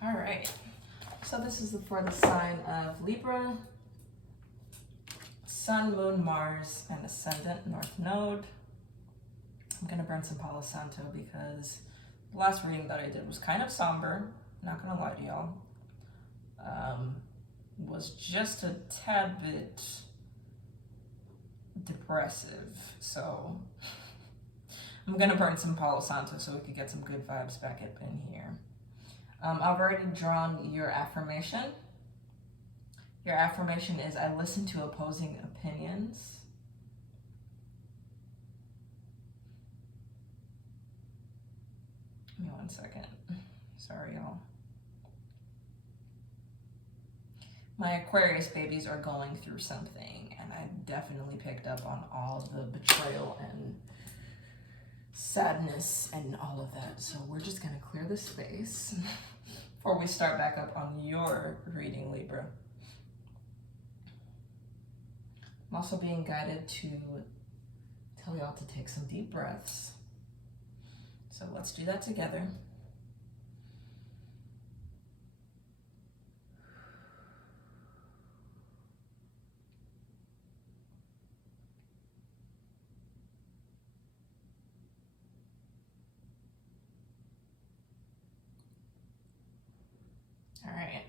All right, so this is for the sign of Libra, Sun, Moon, Mars, and Ascendant, North Node. I'm gonna burn some Palo Santo because the last reading that I did was kind of somber, not gonna lie to y'all. Was just a tad bit depressive, so I'm gonna burn some Palo Santo so we could get some good vibes back up in here. I've already drawn your affirmation. Your affirmation is, I listen to opposing opinions. Give me 1 second. Sorry, y'all. My Aquarius babies are going through something, and I definitely picked up on all of the betrayal and sadness and all of that. So we're just gonna clear the space before we start back up on your reading, Libra. I'm also being guided to tell y'all to take some deep breaths. So let's do that together. All right,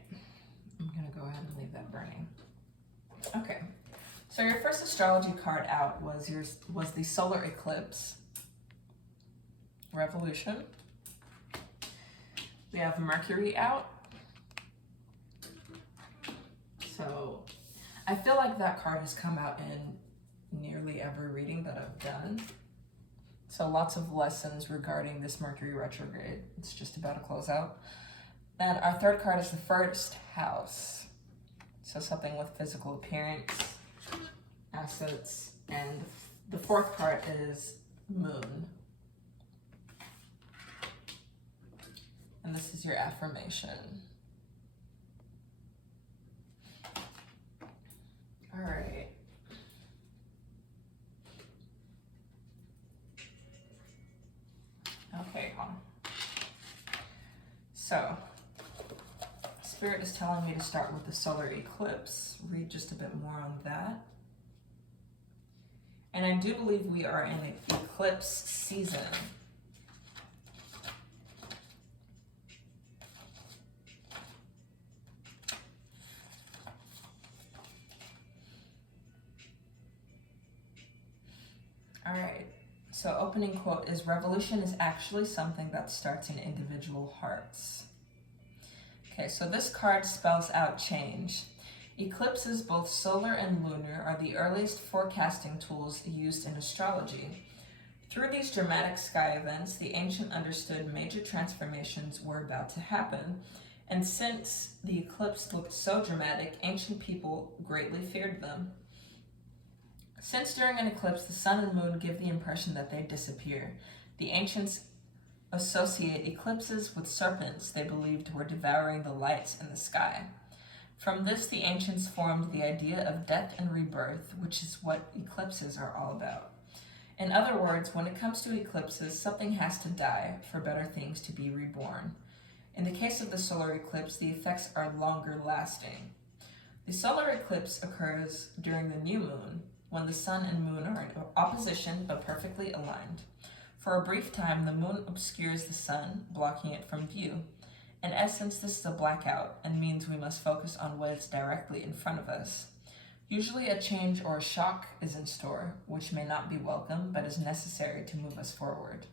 I'm gonna go ahead and leave that burning. Okay, so your first astrology card out was the solar eclipse, revolution. We have Mercury out. So I feel like that card has come out in nearly every reading that I've done. So lots of lessons regarding this Mercury retrograde. It's just about to close out. And our third card is the first house. So something with physical appearance, assets, and the fourth card is Moon. And this is your affirmation. All right. Okay, so Spirit is telling me to start with the solar eclipse. Read just a bit more on that. And I do believe we are in an eclipse season. All right, so opening quote is, revolution is actually something that starts in individual hearts. Okay, so this card spells out change. Eclipses, both solar and lunar, are the earliest forecasting tools used in astrology. Through these dramatic sky events, the ancient understood major transformations were about to happen. And since the eclipse looked so dramatic, ancient people greatly feared them. Since during an eclipse, the sun and moon give the impression that they disappear, the ancients associate eclipses with serpents they believed were devouring the lights in the sky. From this, the ancients formed the idea of death and rebirth, which is what eclipses are all about. In other words, when it comes to eclipses, something has to die for better things to be reborn. In the case of the solar eclipse, the effects are longer lasting. The solar eclipse occurs during the new moon, when the sun and moon are in opposition but perfectly aligned. For a brief time, the moon obscures the sun, blocking it from view. In essence, this is a blackout and means we must focus on what is directly in front of us. Usually a change or a shock is in store, which may not be welcome but is necessary to move us forward.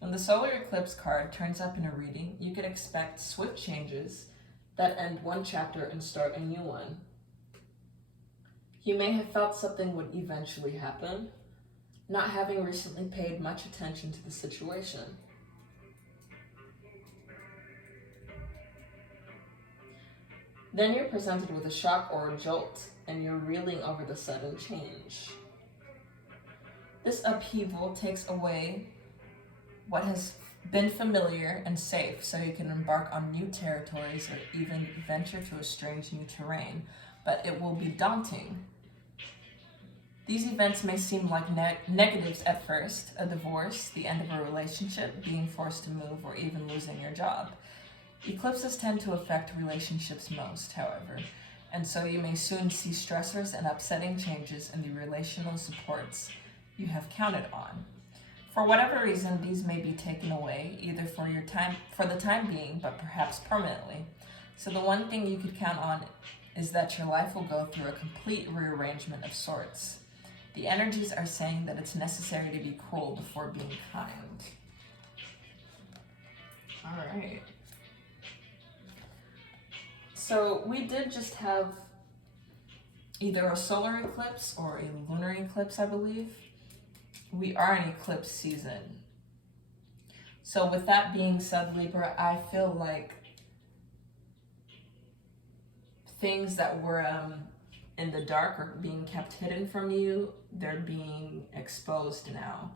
When the solar eclipse card turns up in a reading, you can expect swift changes that end one chapter and start a new one. You may have felt something would eventually happen, not having recently paid much attention to the situation. Then you're presented with a shock or a jolt, and you're reeling over the sudden change. This upheaval takes away what has been familiar and safe, so you can embark on new territories or even venture to a strange new terrain, but it will be daunting. These events may seem like negatives at first, a divorce, the end of a relationship, being forced to move, or even losing your job. Eclipses tend to affect relationships most, however, and so you may soon see stressors and upsetting changes in the relational supports you have counted on. For whatever reason, these may be taken away, either for the time being, but perhaps permanently. So the one thing you could count on is that your life will go through a complete rearrangement of sorts. The energies are saying that it's necessary to be cruel before being kind. All right. So we did just have either a solar eclipse or a lunar eclipse, I believe. We are in eclipse season. So with that being said, Libra, I feel like things that were in the dark are being kept hidden from you. They're being exposed now.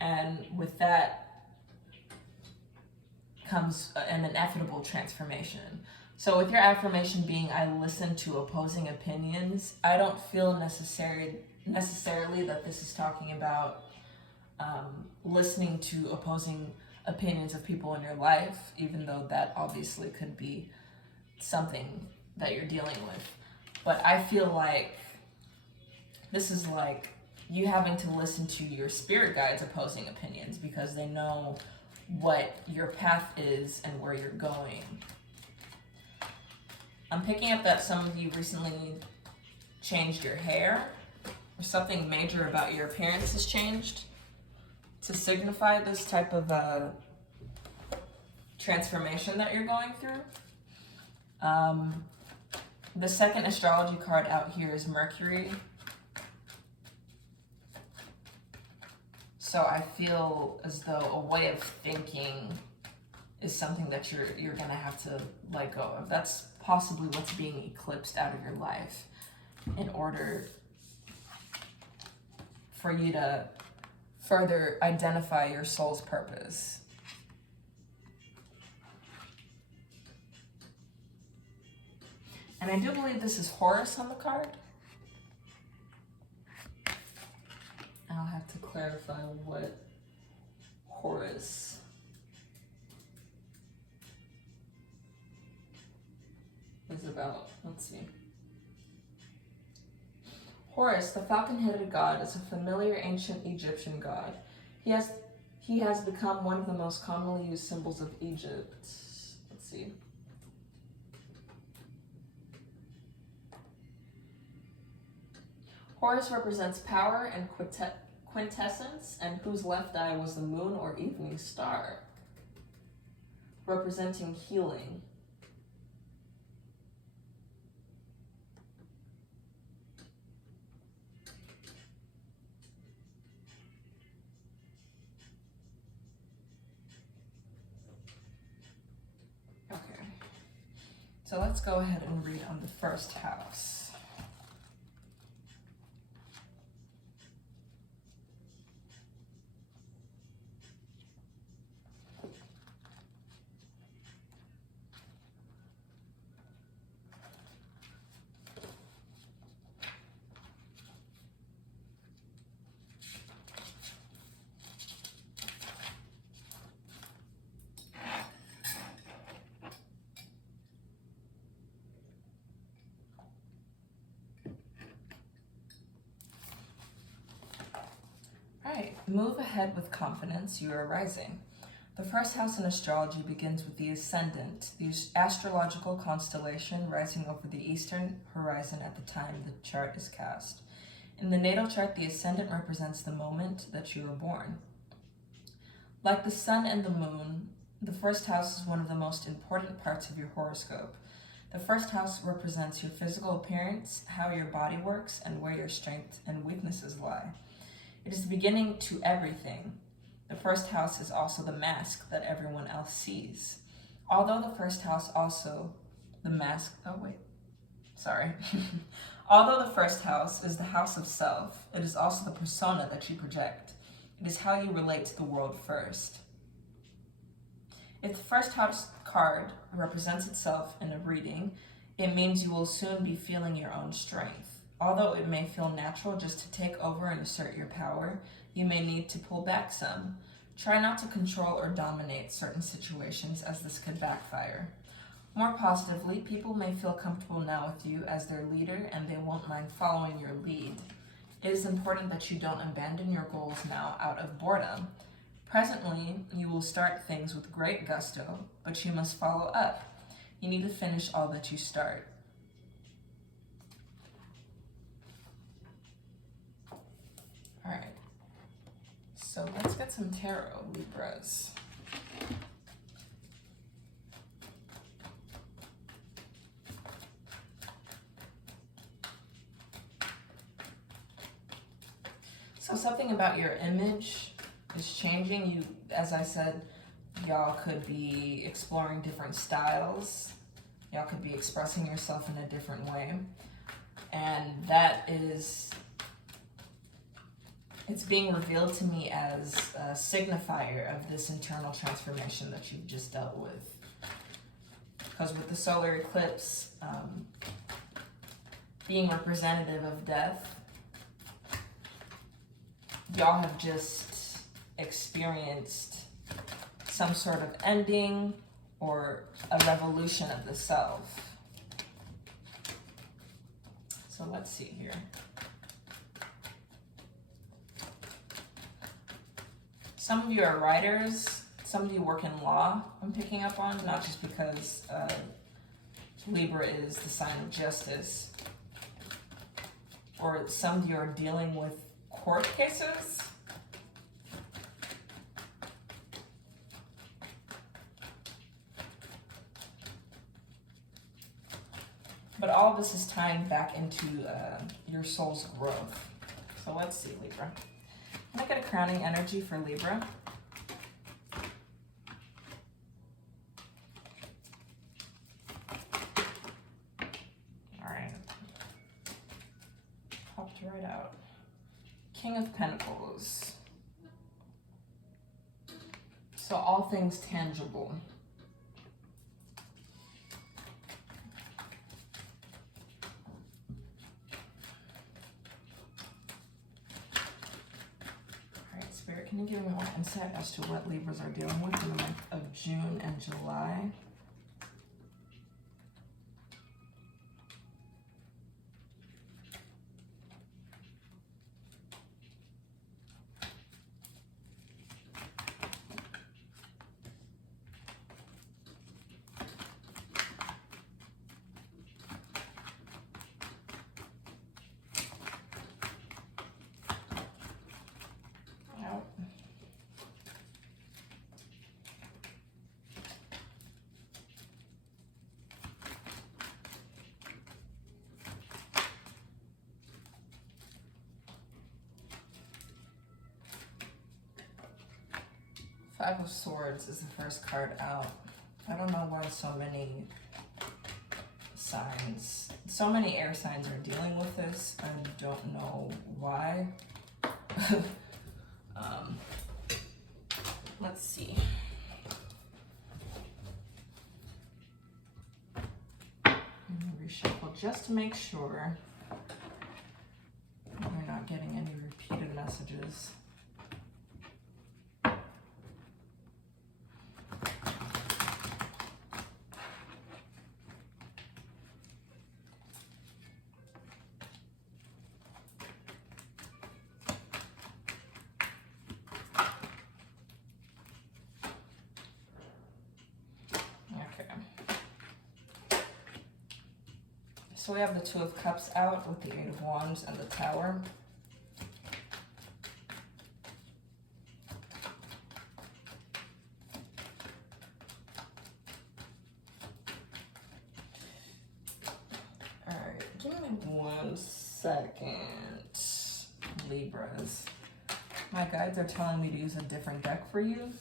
And with that comes an inevitable transformation. So with your affirmation being, I listen to opposing opinions, I don't feel necessarily that this is talking about listening to opposing opinions of people in your life, even though that obviously could be something that you're dealing with. But I feel like this is like you having to listen to your spirit guides' opposing opinions because they know what your path is and where you're going. I'm picking up that some of you recently changed your hair or something major about your appearance has changed to signify this type of transformation that you're going through. The second astrology card out here is Mercury. So I feel as though a way of thinking is something that you're gonna have to let go of. That's possibly what's being eclipsed out of your life in order for you to further identify your soul's purpose. And I do believe this is Horus on the card. I'll have to clarify what Horus is about. Let's see. Horus, the falcon-headed god, is a familiar ancient Egyptian god. He has become one of the most commonly used symbols of Egypt. Let's see. Horus represents power and quintessence, and whose left eye was the moon or evening star, representing healing. Okay, so let's go ahead and read on the first house. Move ahead with confidence, you are rising. The first house in astrology begins with the ascendant, the astrological constellation rising over the eastern horizon at the time the chart is cast. In the natal chart, the ascendant represents the moment that you were born. Like the sun and the moon, the first house is one of the most important parts of your horoscope. The first house represents your physical appearance, how your body works, and where your strengths and weaknesses lie. It is the beginning to everything. The first house is also the mask that everyone else sees. Although the first house also the mask, Although the first house is the house of self, it is also the persona that you project. It is how you relate to the world first. If the first house card represents itself in a reading, it means you will soon be feeling your own strength. Although it may feel natural just to take over and assert your power, you may need to pull back some. Try not to control or dominate certain situations, as this could backfire. More positively, people may feel comfortable now with you as their leader, and they won't mind following your lead. It is important that you don't abandon your goals now out of boredom. Presently, you will start things with great gusto, but you must follow up. You need to finish all that you start. All right, so let's get some tarot, Libras. So something about your image is changing. You, as I said, y'all could be exploring different styles. Y'all could be expressing yourself in a different way. And that is, it's being revealed to me as a signifier of this internal transformation that you've just dealt with. Because with the solar eclipse being representative of death, y'all have just experienced some sort of ending or a revolution of the self. So let's see here. Some of you are writers, some of you work in law, I'm picking up on, not just because Libra is the sign of justice. Or some of you are dealing with court cases. But all of this is tying back into your soul's growth. So let's see, Libra. Can I get a crowning energy for Libra? All right. Popped right out. King of Pentacles. So all things tangible. All right, Spirit, can you give me more insight as to what Libras are dealing with in the month of June and July? Five of Swords is the first card out. I don't know why so many signs, so many air signs are dealing with this. I don't know why. Let's see. Let me reshuffle just to make sure we're not getting any repeated messages. So we have the Two of Cups out with the Eight of Wands and the Tower. All right, give me 1 second, Libras. My guides are telling me to use a different deck for you.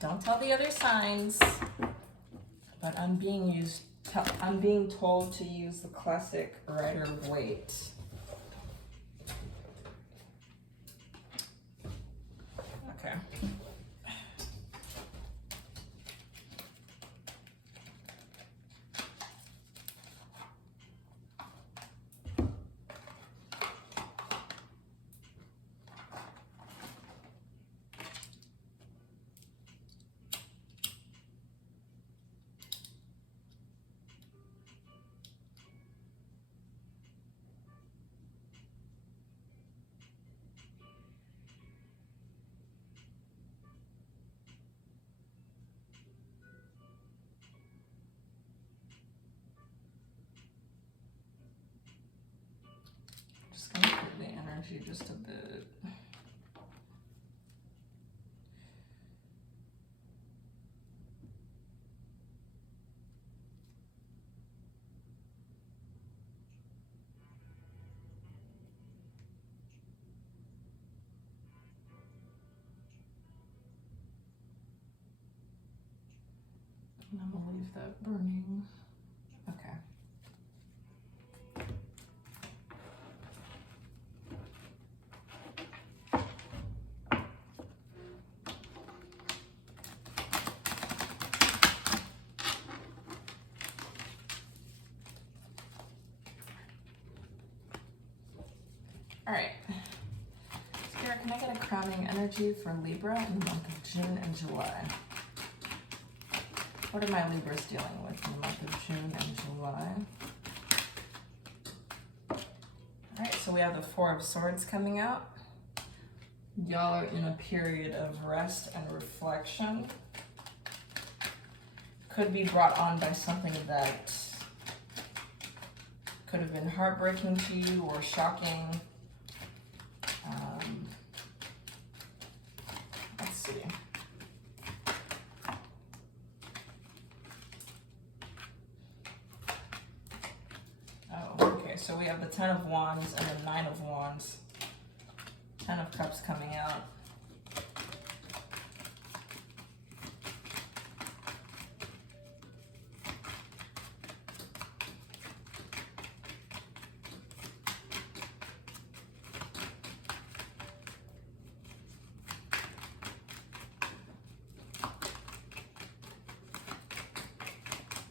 Don't tell the other signs, but I'm being told to use the classic Rider-Waite. Okay. energy just a bit. And I'm gonna leave that burning. Okay. All right. Spirit, can I get a crowning energy for Libra in the month of June and July? What are my Libras dealing with in the month of June and July? All right, so we have the Four of Swords coming out. Y'all are in a period of rest and reflection. Could be brought on by something that could have been heartbreaking to you or shocking. Let's see. So we have the Ten of Wands and the Nine of Wands. Ten of Cups coming out.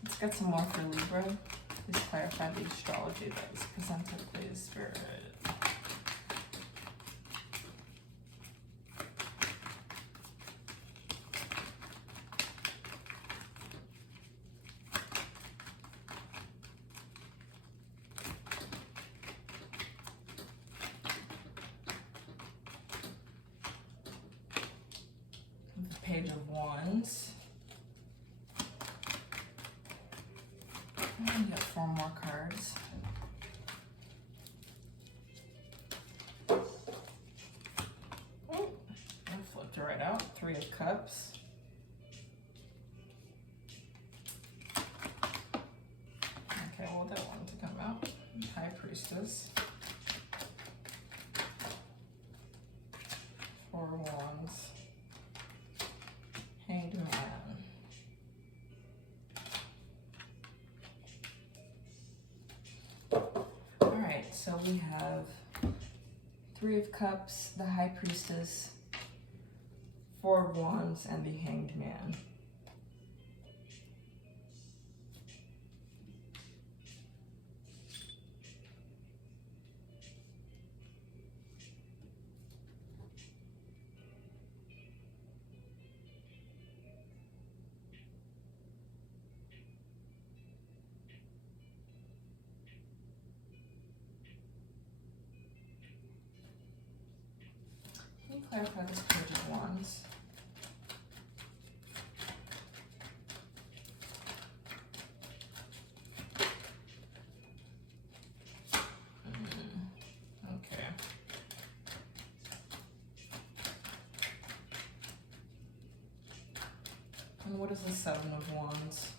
Let's get some more for Libra. Please clarify the astrology that is presented, please, Spirit. The Page of Wands. I'm gonna get 4 more cards. Oh, I flipped it right out. 3 of Cups. Okay, well, that one to come out. High Priestess. 4 of Wands. Hanged Man. So we have 3 of Cups, the High Priestess, 4 of Wands, and the Hanged Man. Clarify this Page of Wands. Okay. And what is the 7 of Wands?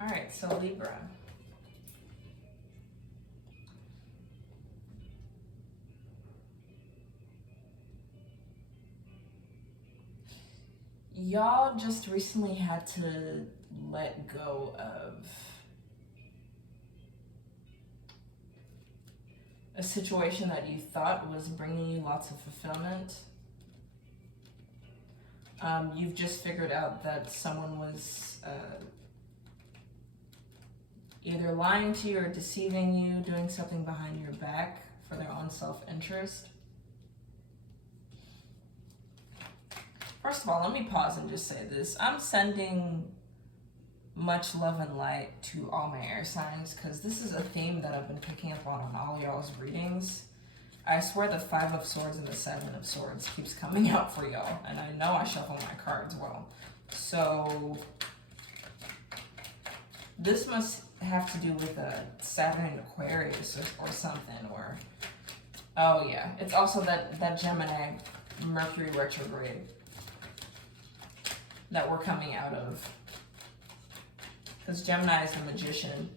All right, so Libra. Y'all just recently had to let go of a situation that you thought was bringing you lots of fulfillment. You've just figured out that someone was either lying to you or deceiving you, doing something behind your back for their own self-interest. First of all, let me pause and just say this. I'm sending much love and light to all my air signs because this is a theme that I've been picking up on all y'all's readings. I swear the 5 of Swords and the 7 of Swords keeps coming out for y'all, and I know I shuffle my cards well. So this must have to do with a Saturn in Aquarius or something, or oh yeah, it's also that Gemini Mercury retrograde that we're coming out of, because Gemini is the magician.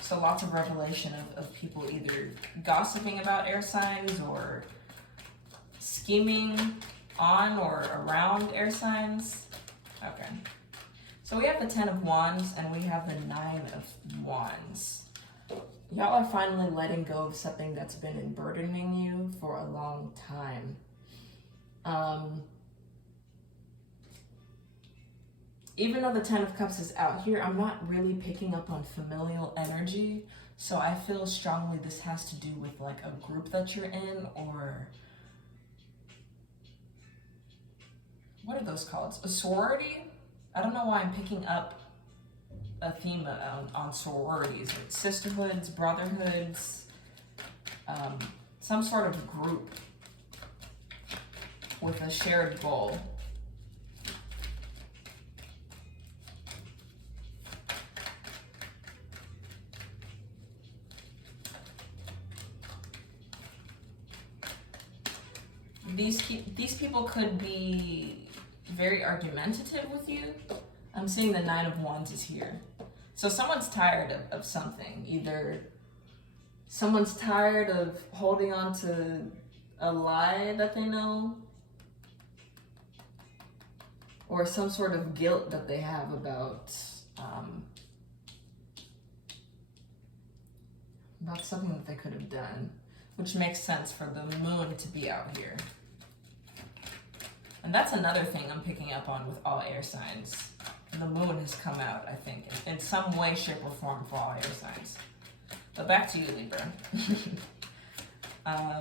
So lots of revelation of people either gossiping about air signs or scheming on or around air signs. Okay. So we have the 10 of Wands and we have the 9 of Wands. Y'all are finally letting go of something that's been burdening you for a long time. Even though the 10 of Cups is out here, I'm not really picking up on familial energy. So I feel strongly this has to do with like a group that you're in, or what are those called? A sorority? I don't know why I'm picking up a theme on sororities, like sisterhoods, brotherhoods, some sort of group with a shared goal. These people could be very argumentative with you. I'm seeing the 9 of Wands is here. So someone's tired of something. Either someone's tired of holding on to a lie that they know, or some sort of guilt that they have about something that they could have done, which makes sense for the moon to be out here. And that's another thing I'm picking up on with all air signs. The moon has come out, I think, in some way, shape, or form for all air signs. But back to you, Libra. Okay.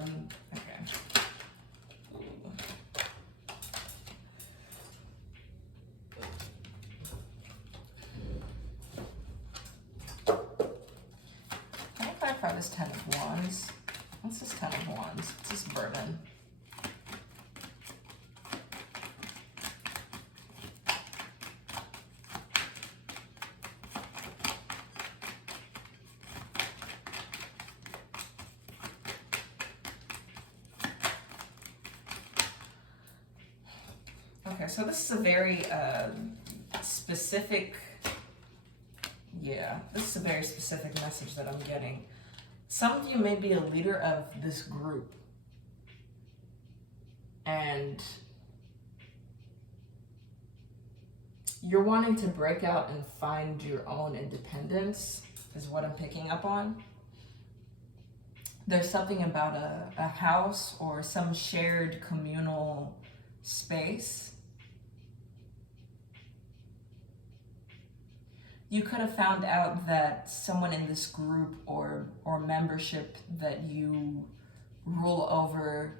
Can I clarify this 10 of Wands? What's this 10 of Wands? What's this burden? Okay, so this is a very specific, this is a very specific message that I'm getting. Some of you may be a leader of this group, and you're wanting to break out and find your own independence, is what I'm picking up on. There's something about a house or some shared communal space. You could have found out that someone in this group or membership that you rule over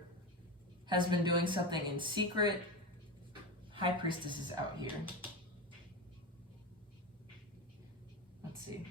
has been doing something in secret. High Priestess is out here. Let's see.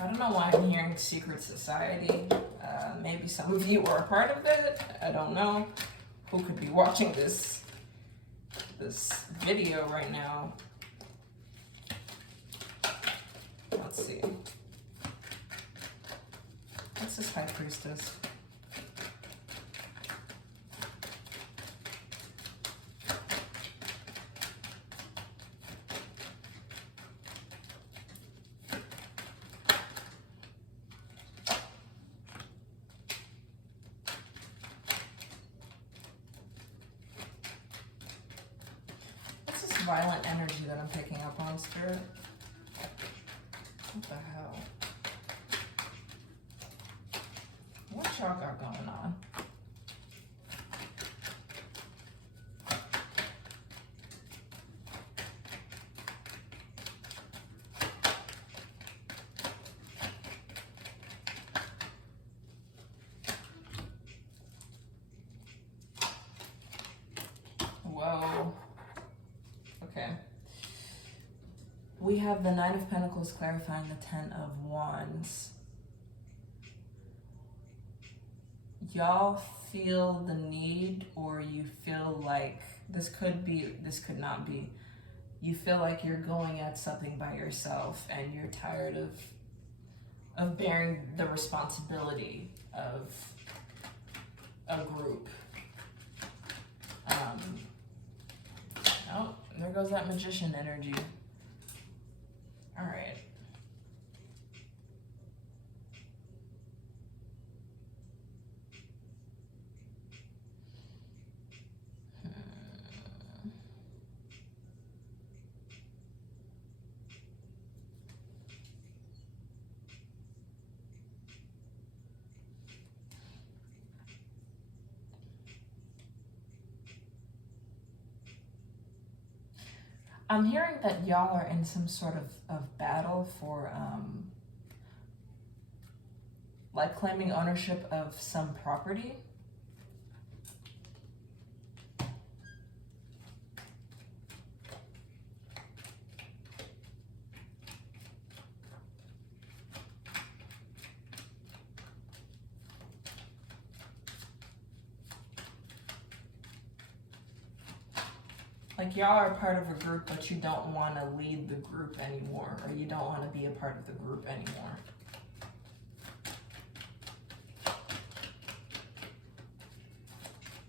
I don't know why I'm hearing secret society. Maybe some of you are a part of it. I don't know who could be watching this video right now. Let's see. What's this High Priestess? Violent energy that I'm picking up on, Spirit. What the hell? What y'all got going on? we have the Nine of Pentacles clarifying the Ten of Wands. Y'all feel the need, or you feel like this could be, this could not be. You feel like you're going at something by yourself and you're tired of bearing the responsibility of a group. Oh, there goes that Magician energy. All right. I'm hearing that y'all are in some sort of battle for like claiming ownership of some property. Like y'all are part of a group, but you don't want to lead the group anymore, or you don't want to be a part of the group anymore.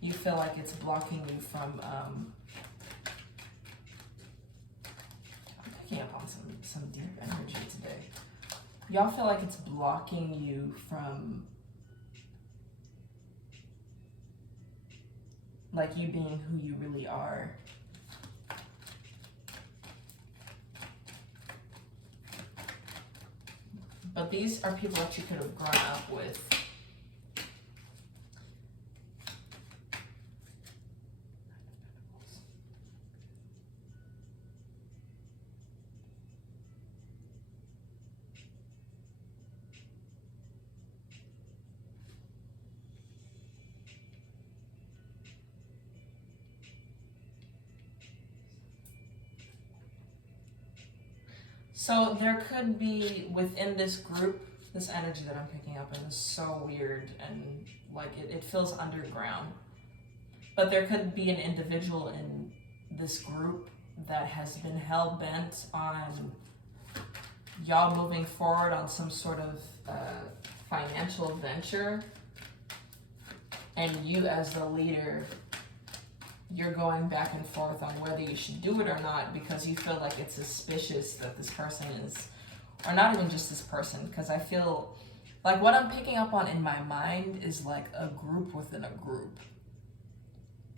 You feel like it's blocking you from, I'm picking up on some deep energy today. Y'all feel like it's blocking you from, like, you being who you really are. But these are people that you could have grown up with. So there could be within this group, this energy that I'm picking up and is so weird and like it feels underground. But there could be an individual in this group that has been hell-bent on y'all moving forward on some sort of financial venture. And you as the leader, you're going back and forth on whether you should do it or not because you feel like it's suspicious that this person is, or not even just this person, because I feel like what I'm picking up on in my mind is like a group within a group.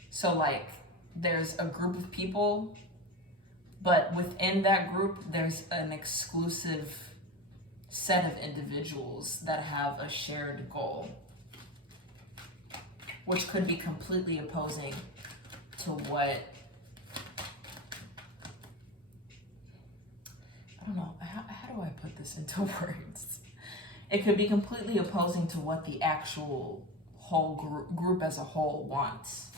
So like there's a group of people, but within that group, there's an exclusive set of individuals that have a shared goal, which could be completely opposing to what, I don't know, how do I put this into words? It could be completely opposing to what the actual whole group as a whole wants.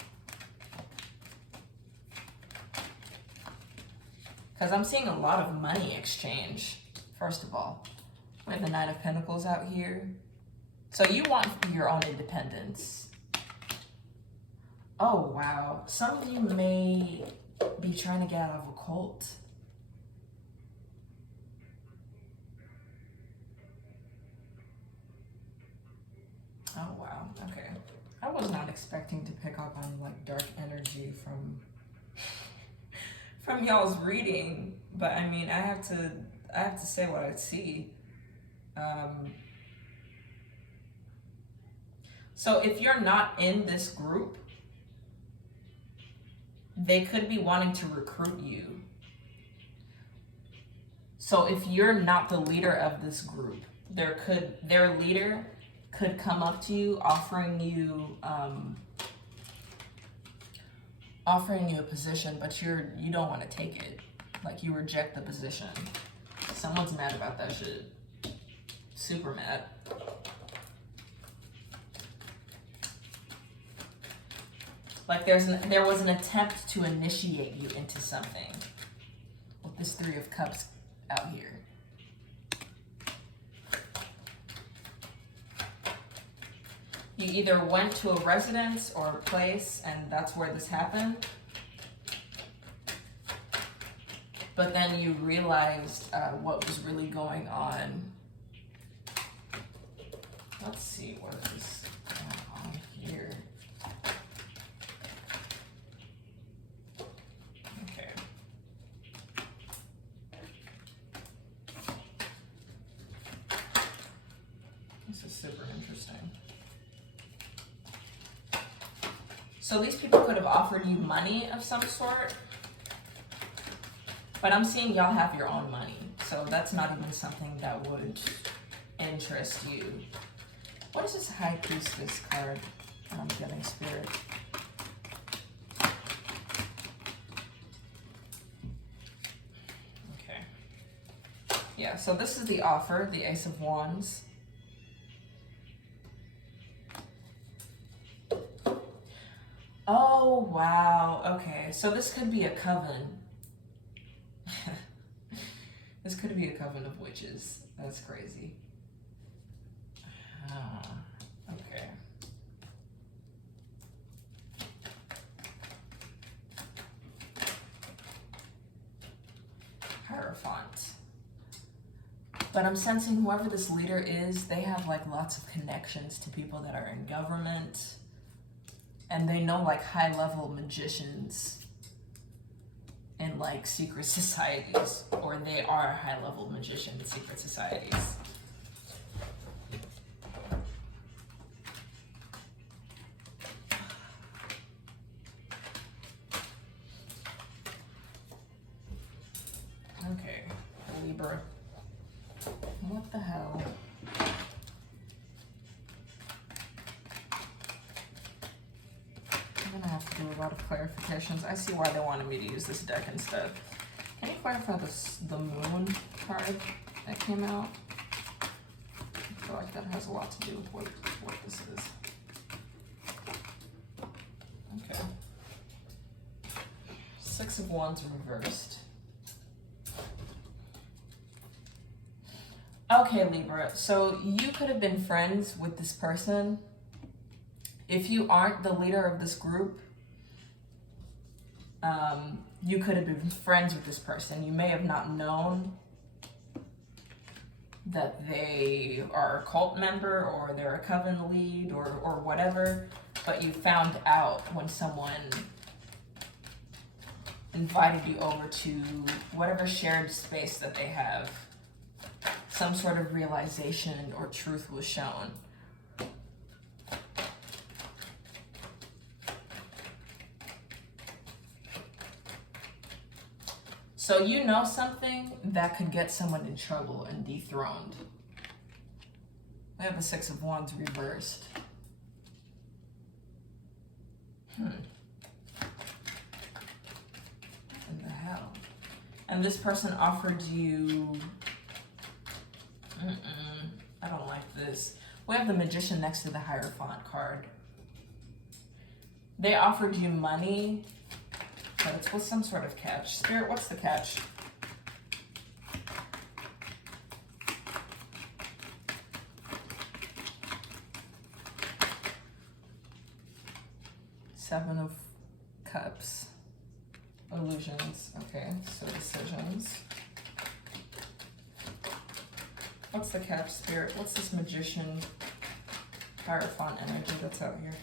Because I'm seeing a lot of money exchange, first of all. We have the Nine of Pentacles out here. So you want your own independence. Oh, wow. Some of you may be trying to get out of a cult. Oh, wow. Okay. I was not expecting to pick up on, like, dark energy from y'all's reading. But, I mean, I have to say what I see. So if you're not in this group, they could be wanting to recruit you. So if you're not the leader of this group, their leader could come up to you offering you a position, but you don't want to take it. Like you reject the position. Someone's mad about that shit. Super mad. Like there was an attempt to initiate you into something. With this Three of Cups out here. You either went to a residence or a place and that's where this happened, but then you realized what was really going on. Let's see what is going on here. Okay. This is super interesting. So these people could have offered you money of some sort, but I'm seeing y'all have your own money. So that's not even something that would interest you. What is this High Priestess card that I'm getting, Spirit? Okay. Yeah, so this is the offer, the Ace of Wands. Oh, wow. Okay, so this could be a coven. This could be a coven of witches. That's crazy. Okay. Hierophant. But I'm sensing whoever this leader is, they have like lots of connections to people that are in government. And they know like high-level magicians in like secret societies, or they are high-level magicians in secret societies. Okay, Libra. What the hell? I'm gonna have to do a lot of clarifications. I see why they wanted me to use this deck instead. Can you clarify the Moon card that came out? I feel like that has a lot to do with what this is. Okay. Six of Wands reversed. Okay, Libra, so you could have been friends with this person. If you aren't the leader of this group, you could have been friends with this person. You may have not known that they are a cult member or they're a coven lead or whatever, but you found out when someone invited you over to whatever shared space that they have. Some sort of realization or truth was shown. So you know something that could get someone in trouble and dethroned. We have the Six of Wands reversed. What the hell? And this person offered you... I don't like this. We have the Magician next to the Hierophant card. They offered you money, but it's with some sort of catch. Spirit, what's the catch? Seven of Cups. Illusions. Okay, so decisions. What's the catch, Spirit? What's this Magician Hierophant energy that's out here?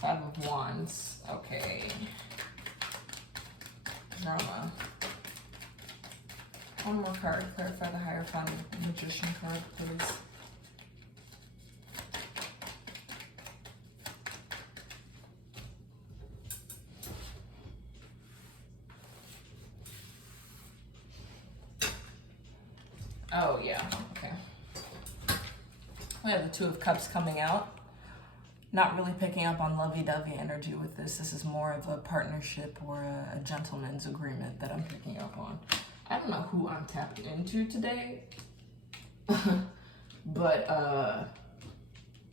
Five of Wands. Okay. Drama. One more card. Clarify the Hierophant Magician card, please. Oh, yeah, okay. We have the Two of Cups coming out. Not really picking up on lovey-dovey energy with this. This is more of a partnership or a gentleman's agreement that I'm picking up on. I don't know who I'm tapped into today. But,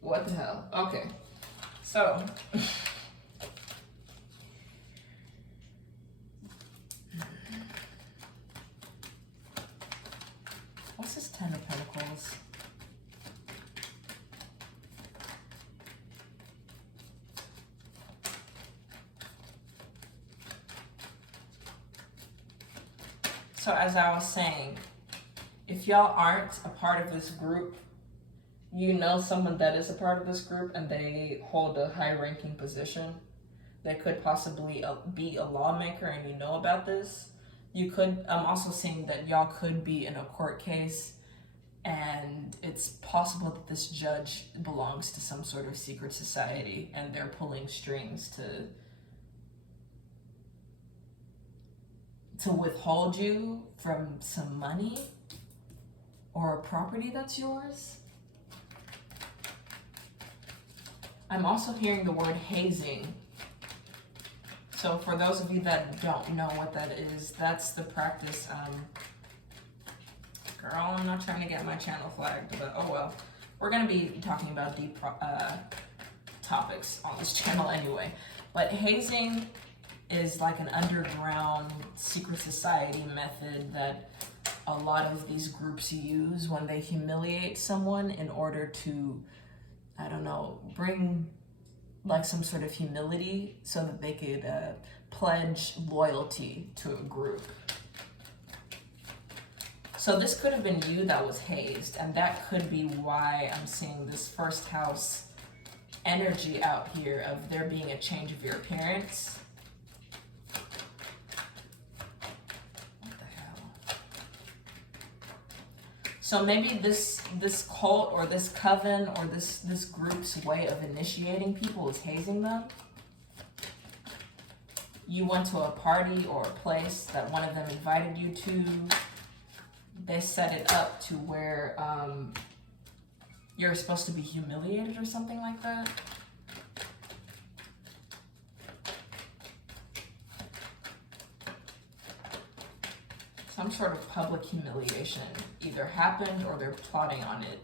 what the hell? Okay, so... So as I was saying, if y'all aren't a part of this group, you know someone that is a part of this group and they hold a high-ranking position. They could possibly be a lawmaker and you know about this. You could, I'm also saying that y'all could be in a court case and it's possible that this judge belongs to some sort of secret society and they're pulling strings to withhold you from some money or a property that's yours. I'm also hearing the word hazing. So for those of you that don't know what that is, that's the practice, girl, I'm not trying to get my channel flagged, but oh well. We're gonna be talking about deep topics on this channel anyway. But hazing is like an underground secret society method that a lot of these groups use when they humiliate someone in order to, I don't know, bring like some sort of humility so that they could pledge loyalty to a group. So this could have been you that was hazed, and that could be why I'm seeing this first house energy out here of there being a change of your appearance. What the hell? So maybe this cult or this coven or this group's way of initiating people is hazing them. You went to a party or a place that one of them invited you to. They set it up to where you're supposed to be humiliated or something like that. Some sort of public humiliation either happened or they're plotting on it.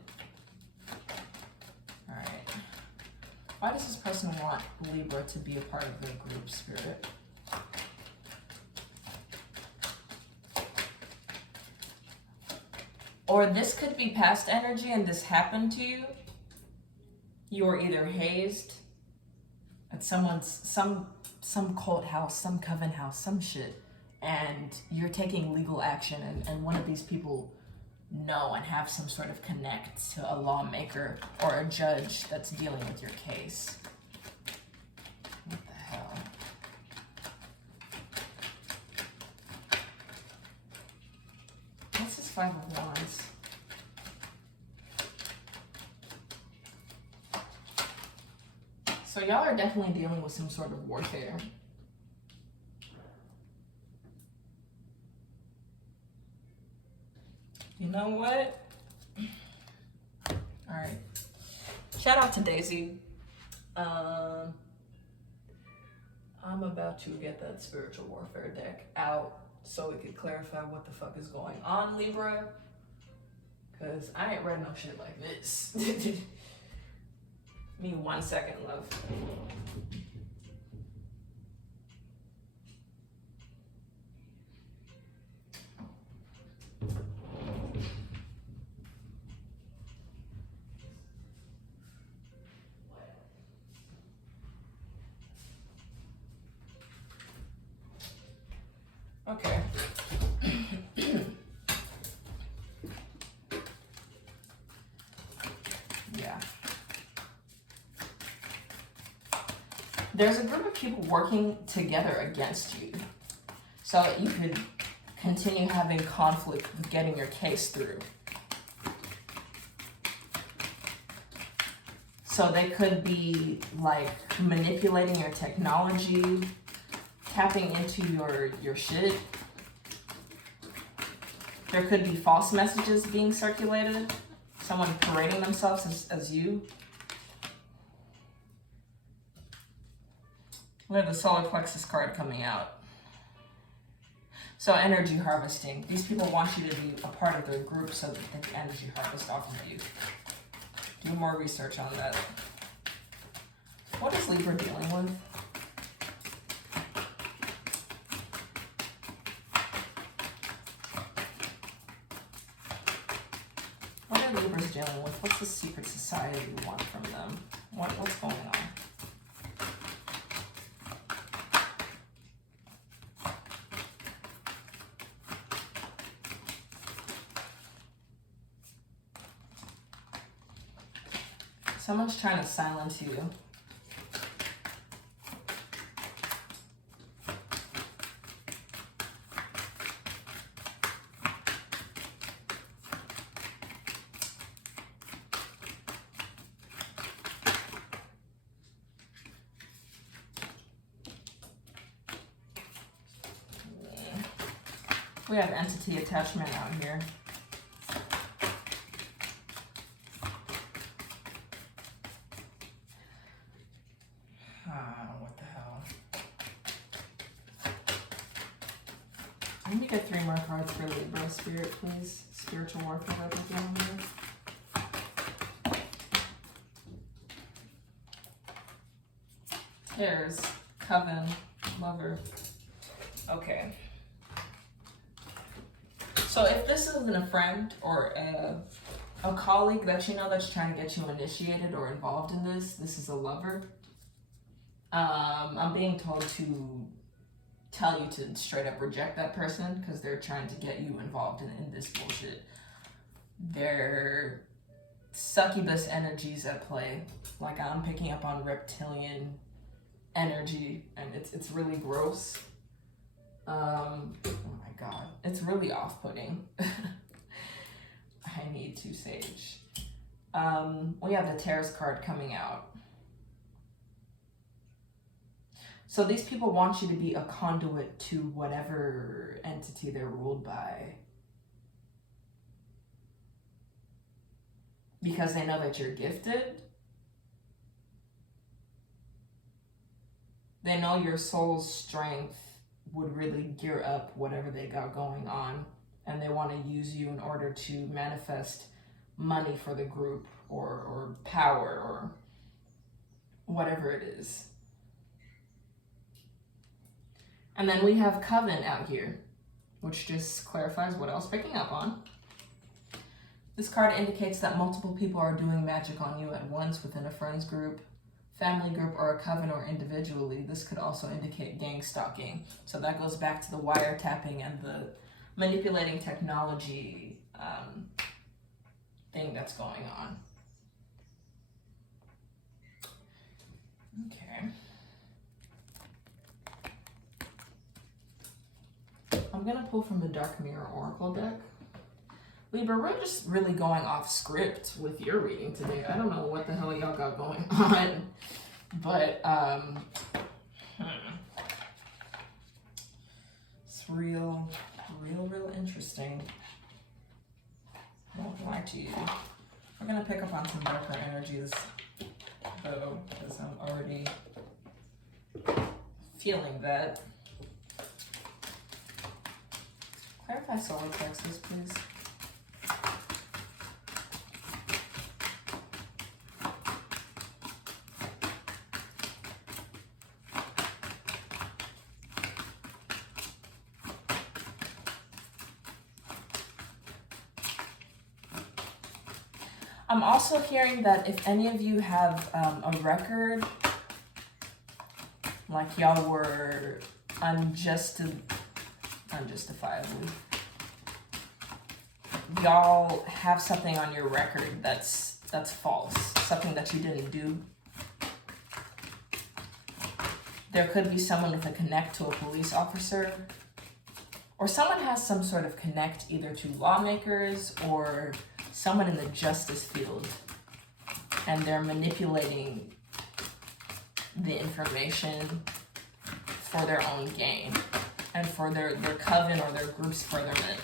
All right. Why does this person want Libra to be a part of their group, Spirit? Or this could be past energy and this happened to you. You were either hazed at someone's, some cult house, some coven house, some shit, and you're taking legal action and one of these people know and have some sort of connect to a lawmaker or a judge that's dealing with your case. What the hell? What's this 5 of Wands? So y'all are definitely dealing with some sort of warfare. You know what? All right. Shout out to Daisy. I'm about to get that spiritual warfare deck out so we could clarify what the fuck is going on, Libra. Because I ain't read no shit like this. Give me 1 second, love. Okay. Yeah. There's a group of people working together against you so that you could continue having conflict with getting your case through. So they could be like manipulating your technology, tapping into your shit. There could be false messages being circulated. Someone parading themselves as you. We have the solar plexus card coming out. So energy harvesting. These people want you to be a part of their group so that they can energy harvest off of you. Do more research on that. What is Libra dealing with? What are Libras dealing with? What's the secret society we want from them? What's going on? Someone's trying to silence you. We have entity attachment out here. What the hell? Let me get 3 more cards for Libra Spirit, please. Spiritual warfare representative. Here's Coven, Lover. Okay. So if this isn't a friend or a colleague that you know that's trying to get you initiated or involved in this, this is a lover. I'm being told to tell you to straight up reject that person because they're trying to get you involved in this bullshit. They're succubus energies at play. Like, I'm picking up on reptilian energy, and it's really gross. Oh my god, it's really off-putting. I need to sage. We have the Terrace card coming out. So these people want you to be a conduit to whatever entity they're ruled by. Because they know that you're gifted. They know your soul's strength would really gear up whatever they got going on. And they want to use you in order to manifest money for the group or power or whatever it is. And then we have Coven out here, which just clarifies what I was picking up on. This card indicates that multiple people are doing magic on you at once within a friends group, family group, or a coven, or individually. This could also indicate gang stalking. So that goes back to the wiretapping and the manipulating technology thing that's going on. Okay. I'm gonna pull from the Dark Mirror Oracle deck. Libra, we're just really going off script with your reading today. I don't know what the hell y'all got going on, but it's real interesting. I won't lie to you. We're gonna pick up on some darker energies though, because I'm already feeling that. Clarify solar plexus, please. I'm also hearing that if any of you have a record, like y'all were unjustifiably, y'all have something on your record that's false, something that you didn't do. There could be someone with a connect to a police officer, or someone has some sort of connect either to lawmakers or someone in the justice field, and they're manipulating the information for their own gain and for their coven or their group's furtherment.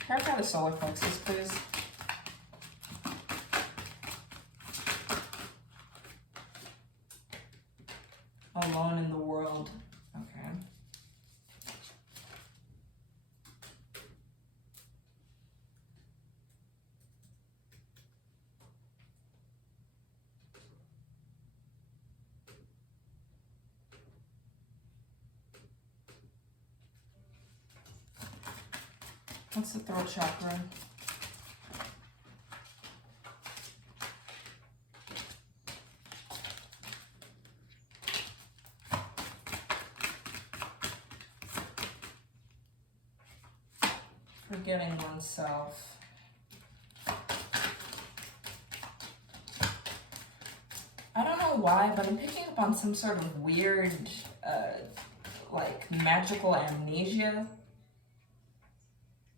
Clarify the solar plexus, please. Alone in the world. Okay. What's the throat chakra? Forgetting oneself. know why, but I'm picking up on some sort of weird, like magical amnesia.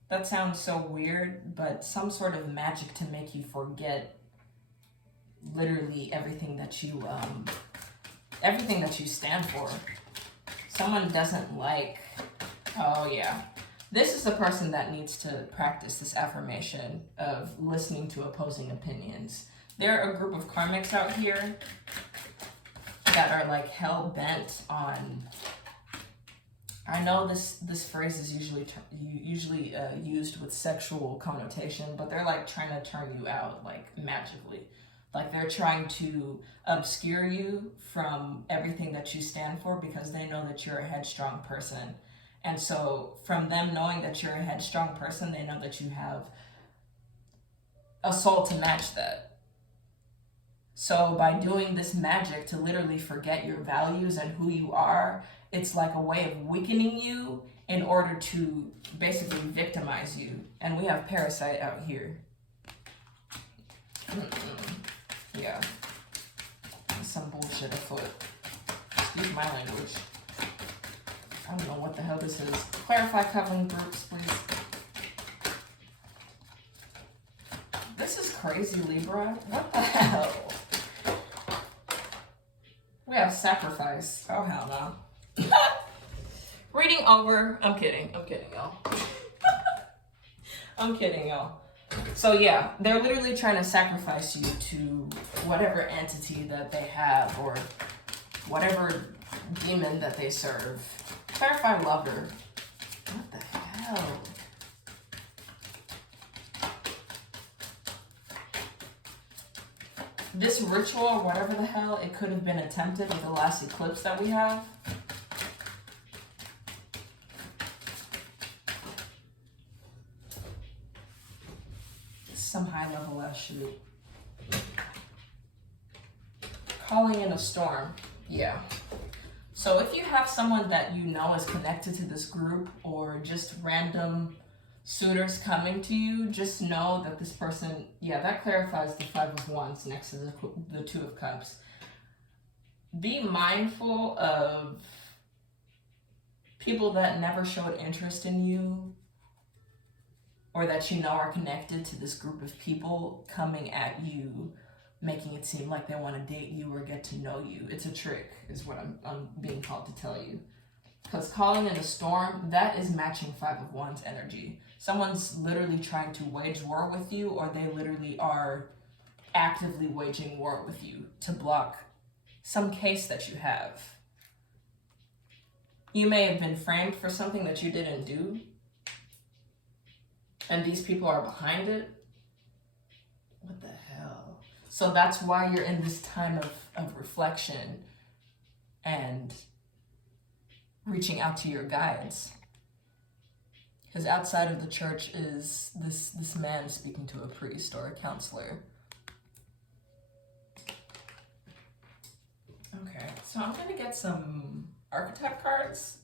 That sounds so weird, but some sort of magic to make you forget literally everything that you stand for. Someone doesn't like, oh yeah. This is the person that needs to practice this affirmation of listening to opposing opinions. There are a group of karmics out here that are like hell-bent on, I know this phrase is usually used with sexual connotation, but they're like trying to turn you out like magically. Like they're trying to obscure you from everything that you stand for because they know that you're a headstrong person. And so from them knowing that you're a headstrong person, they know that you have a soul to match that. So by doing this magic to literally forget your values and who you are, it's like a way of weakening you in order to basically victimize you. And we have parasite out here. Yeah. Some bullshit afoot. Excuse my language. I don't know what the hell this is. Clarify coupling groups, please. This is crazy, Libra. What the hell? We have sacrifice. Oh, hell no. Reading over. I'm kidding, y'all. I'm kidding, y'all. So yeah, they're literally trying to sacrifice you to whatever entity that they have or whatever demon that they serve. Clarify lover. What the hell? This ritual, whatever the hell, it could have been attempted with the last eclipse that we have. Some high level ass shit. Calling in a storm. Yeah. So if you have someone that you know is connected to this group or just random suitors coming to you, just know that this person, yeah, that clarifies the 5 of Wands next to the 2 of Cups. Be mindful of people that never showed interest in you or that you know are connected to this group of people coming at you, making it seem like they want to date you or get to know you. It's a trick, is what I'm being called to tell you. Because calling in a storm, that is matching 5 of Wands energy. Someone's literally trying to wage war with you, or they literally are actively waging war with you to block some case that you have. You may have been framed for something that you didn't do, and these people are behind it. What the hell? So that's why you're in this time of reflection and reaching out to your guides. Because outside of the church is this man speaking to a priest or a counselor. Okay, so I'm gonna get some archetype cards.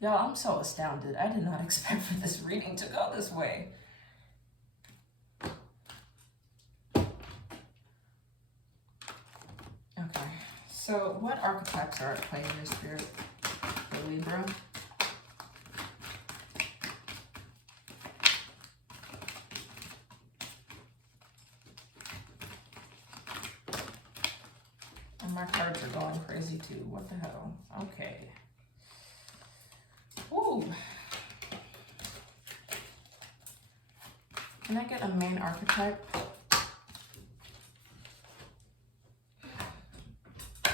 Y'all, I'm so astounded. I did not expect for this reading to go this way. Okay, so what archetypes are at play in your spirit for Libra? And my cards are going crazy too. What the hell? Okay. Ooh. Can I get a main archetype?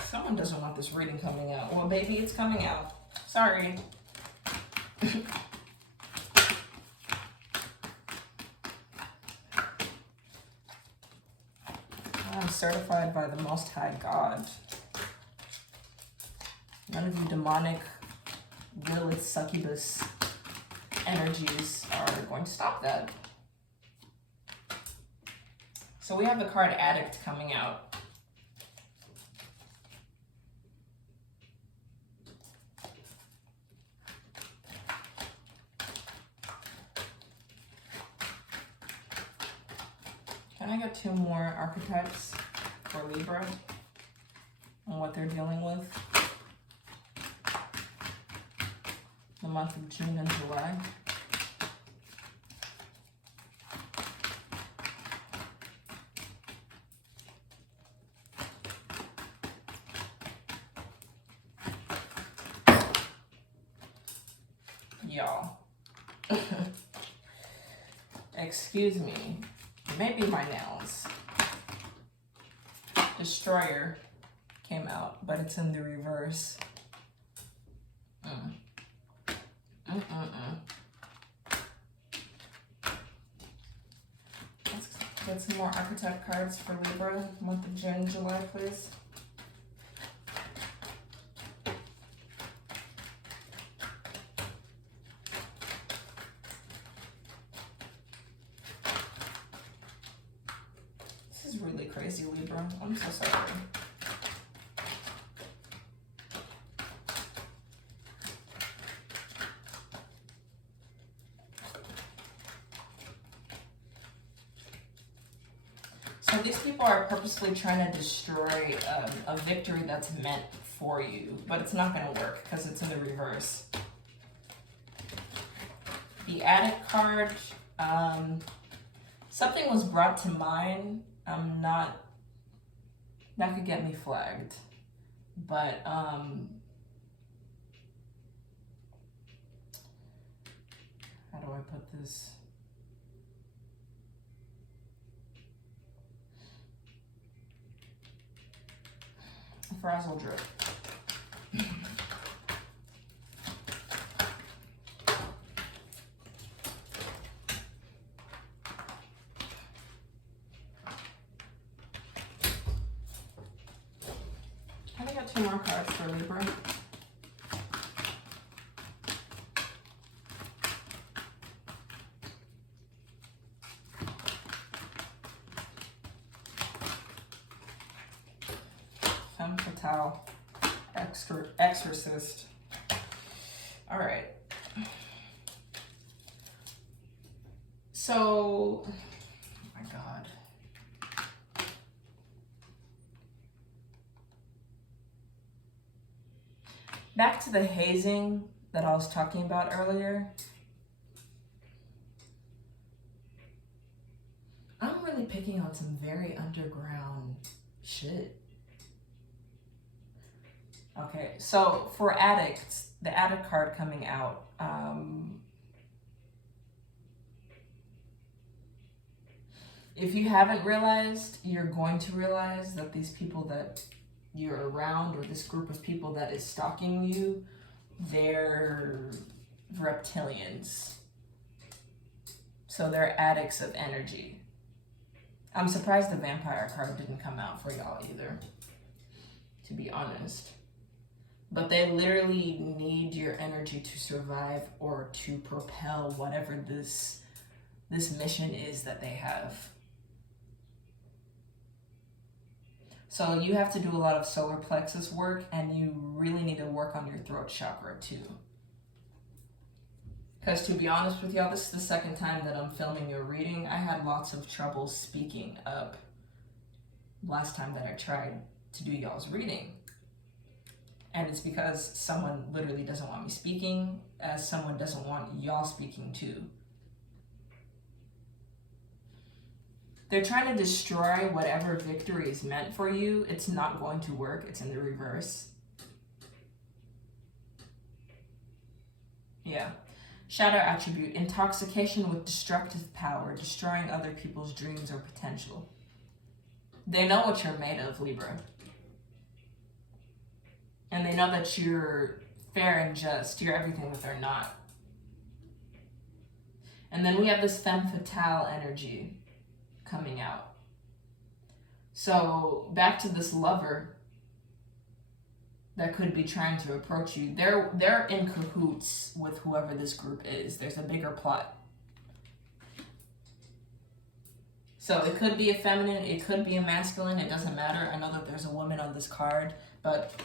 Someone doesn't want this reading coming out. Well, baby, it's coming out. Sorry. I'm certified by the Most High God. None of you demonic Lilith succubus energies are going to stop that. So we have the card Addict coming out. Can I get 2 more archetypes for Libra? what they're dealing with. The month of June and July. Y'all. Excuse me. Maybe my nails. Destroyer came out, but it's in the reverse. Let's get some more archetype cards for Libra, month of June, July, please. This is really crazy, Libra. I'm so sorry. So these people are purposely trying to destroy a victory that's meant for you, but it's not going to work because it's in the reverse. The Addict card, something was brought to mind. That could get me flagged, but how do I put this? Frazzle drip. I think I got 2 more cards for Libra. Femme Fatale, Exorcist. All right. So, oh my God. Back to the hazing that I was talking about earlier. I'm really picking on some very underground shit. Okay, so for addicts, the addict card coming out, if you haven't realized, you're going to realize that these people that you're around, or this group of people that is stalking you, they're reptilians. So they're addicts of energy. I'm surprised the vampire card didn't come out for y'all either, to be honest. But they literally need your energy to survive or to propel whatever this mission is that they have. So you have to do a lot of solar plexus work, and you really need to work on your throat chakra too. Because to be honest with y'all, this is the second time that I'm filming your reading. I had lots of trouble speaking up last time that I tried to do y'all's reading. And it's because someone literally doesn't want me speaking, as someone doesn't want y'all speaking too. They're trying to destroy whatever victory is meant for you. It's not going to work. It's in the reverse. Yeah. Shadow attribute, intoxication with destructive power, destroying other people's dreams or potential. They know what you're made of, Libra. And they know that you're fair and just. You're everything that they're not. And then we have this femme fatale energy coming out. So back to this lover that could be trying to approach you. They're in cahoots with whoever this group is. There's a bigger plot. So it could be a feminine, it could be a masculine, it doesn't matter. I know that there's a woman on this card, but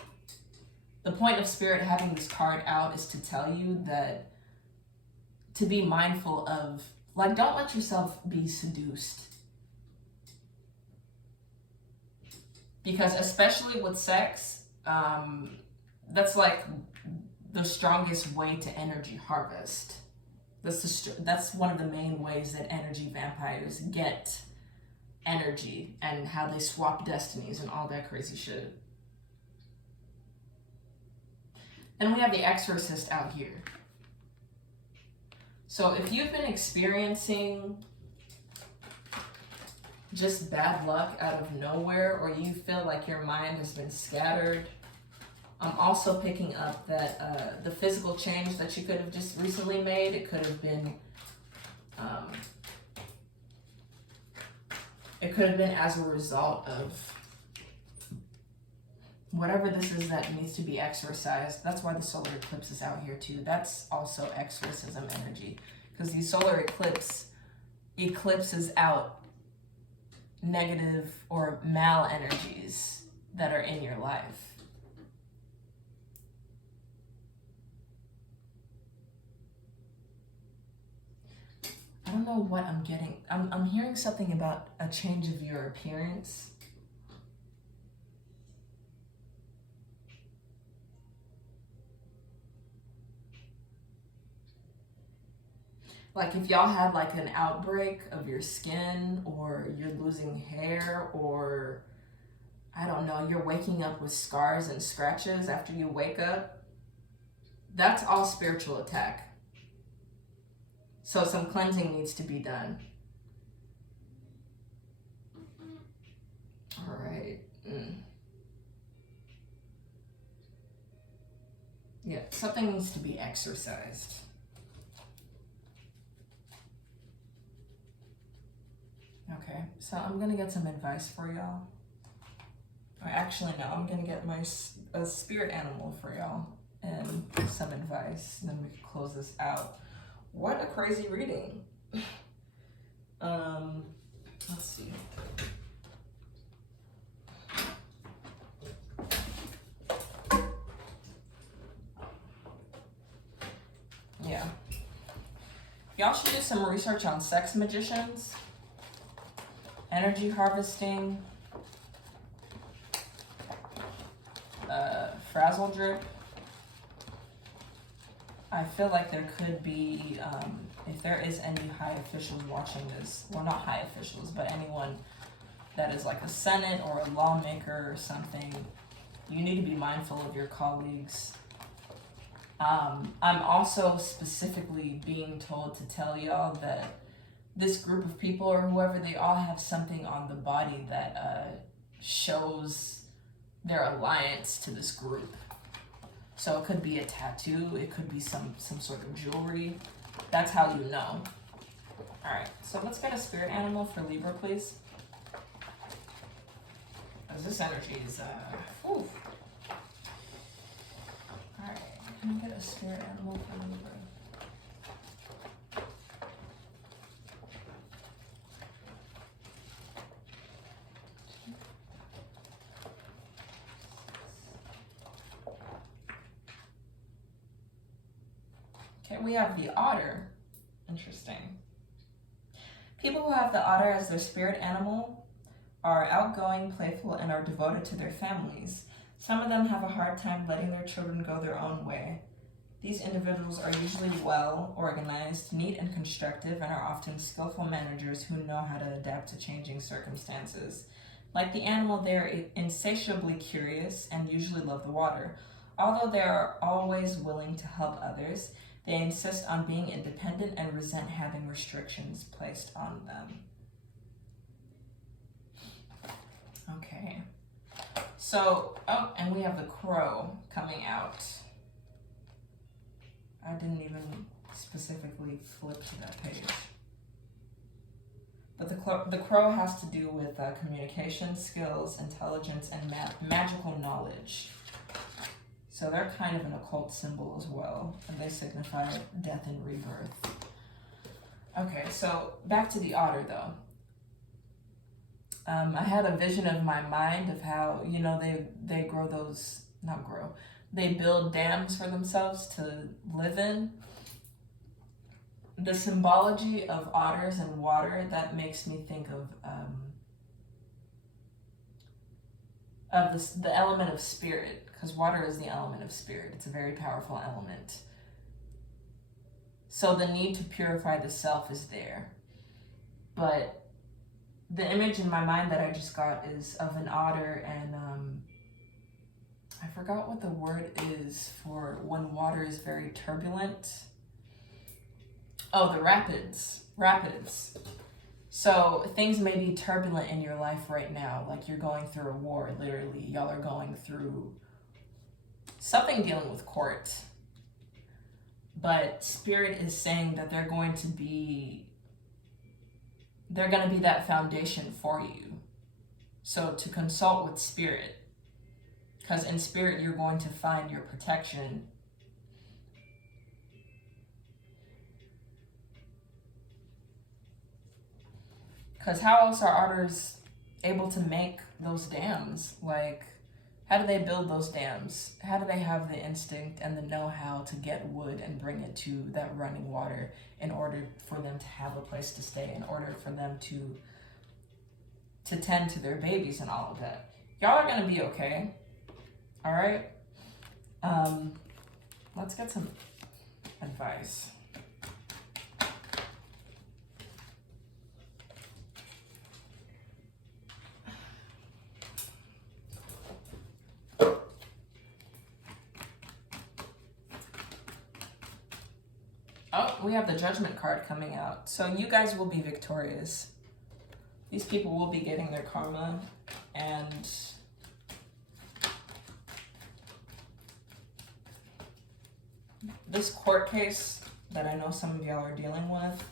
the point of Spirit having this card out is to tell you that to be mindful of, like, don't let yourself be seduced. Because especially with sex, that's like the strongest way to energy harvest. That's one of the main ways that energy vampires get energy, and how they swap destinies and all that crazy shit. And we have the Exorcist out here. So if you've been experiencing just bad luck out of nowhere, or you feel like your mind has been scattered, I'm also picking up that the physical change that you could have just recently made, it could have been as a result of whatever this is that needs to be exorcised. That's why the solar eclipse is out here too. That's also exorcism energy, because the solar eclipses out negative or mal energies that are in your life. I don't know what I'm getting. I'm hearing something about a change of your appearance. Like if y'all had like an outbreak of your skin, or you're losing hair, or I don't know, you're waking up with scars and scratches after you wake up, that's all spiritual attack. So some cleansing needs to be done. All right. Yeah, something needs to be exorcised. Okay, so I'm gonna get some advice for y'all. Actually, no, I'm gonna get a spirit animal for y'all and some advice, and then we can close this out. What a crazy reading. Let's see. Yeah. Y'all should do some research on sex magicians, energy harvesting, frazzle drip. I feel like there could be, if there is any high officials watching this, well, not high officials, but anyone that is like a senate or a lawmaker or something, you need to be mindful of your colleagues. I'm also specifically being told to tell y'all that this group of people, or whoever, they all have something on the body that shows their alliance to this group. So it could be a tattoo, it could be some sort of jewelry. That's how you know. All right, so let's get a spirit animal for Libra, please. Because this energy is, All right, can I get a spirit animal for Libra? Okay, we have the otter. Interesting. People who have the otter as their spirit animal are outgoing, playful, and are devoted to their families. Some of them have a hard time letting their children go their own way. These individuals are usually well organized, neat and constructive, and are often skillful managers who know how to adapt to changing circumstances. Like the animal, they are insatiably curious and usually love the water. Although they are always willing to help others, they insist on being independent and resent having restrictions placed on them. Okay. So, oh, and we have the crow coming out. I didn't even specifically flip to that page. But the crow has to do with communication skills, intelligence, and magical knowledge. So they're kind of an occult symbol as well, and they signify death and rebirth. Okay, so back to the otter though. I had a vision of my mind of how, you know, they grow those, not grow, they build dams for themselves to live in. The symbology of otters and water, that makes me think of of this, the element of spirit, because water is the element of spirit. It's a very powerful element. So the need to purify the self is there. But the image in my mind that I just got is of an otter, and I forgot what the word is for when water is very turbulent. Oh, the rapids. Rapids. So things may be turbulent in your life right now, like you're going through a war, literally. Y'all are going through something dealing with court. But Spirit is saying that they're going to be that foundation for you. So to consult with Spirit, because in Spirit you're going to find your protection. Because how else are otters able to make those dams? Like, how do they build those dams? How do they have the instinct and the know-how to get wood and bring it to that running water in order for them to have a place to stay, in order for them to tend to their babies and all of that? Y'all are gonna be okay, all right? Let's get some advice. Oh, we have the Judgment card coming out. So you guys will be victorious. These people will be getting their karma, and this court case that I know some of y'all are dealing with,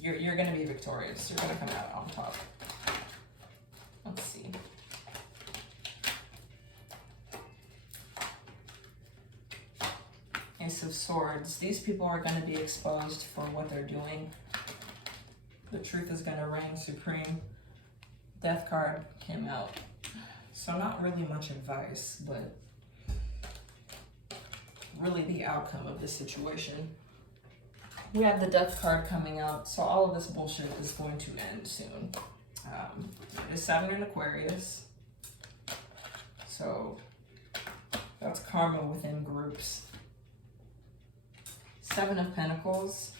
you're gonna be victorious. You're gonna come out on top. Let's see. Ace of Swords. These people are going to be exposed for what they're doing. The truth is going to reign supreme. Death card came out. So not really much advice, but really the outcome of this situation. We have the Death card coming out, so all of this bullshit is going to end soon. It's Saturn in Aquarius. So that's karma within groups. Seven of Pentacles.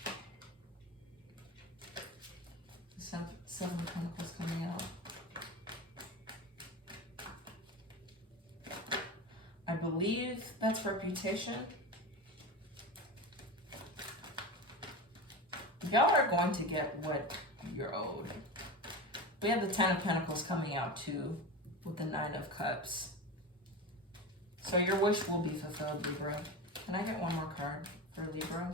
Seven of Pentacles coming out. I believe that's reputation. Y'all are going to get what you're owed. We have the Ten of Pentacles coming out too, with the Nine of Cups. So your wish will be fulfilled, Libra. Can I get one more card for Libra?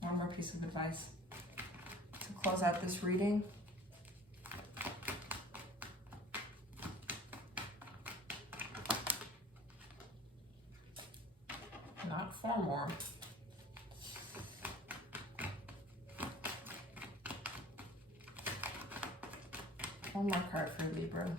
One more piece of advice to close out this reading. Not four more. One more card for Libra.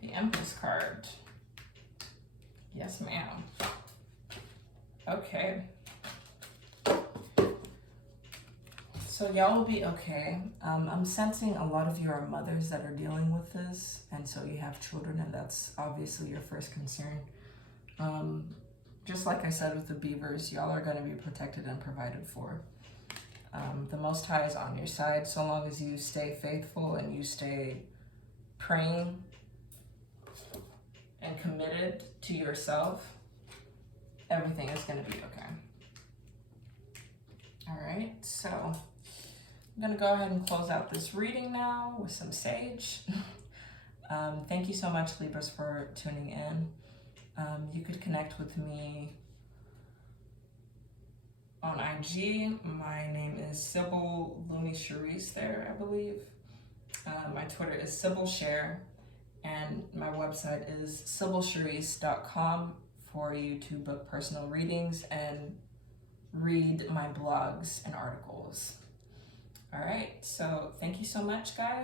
The Empress card. Yes, ma'am. Okay. So y'all will be okay. I'm sensing a lot of you are mothers that are dealing with this, and so you have children, and that's obviously your first concern. Just like I said with the beavers, y'all are going to be protected and provided for. The Most High is on your side so long as you stay faithful and you stay praying and committed to yourself. Everything is going to be okay. All right, so I'm going to go ahead and close out this reading now with some sage. Thank you so much, Libras, for tuning in. You could connect with me on IG. My name is Sybyl Lumi Cherisse there, I believe. My Twitter is 𝙂𝙀𝘽𝘎, and my website is 𝙂𝙀𝘽𝘎.com for you to book personal readings and read my blogs and articles. All right, so thank you so much, guys.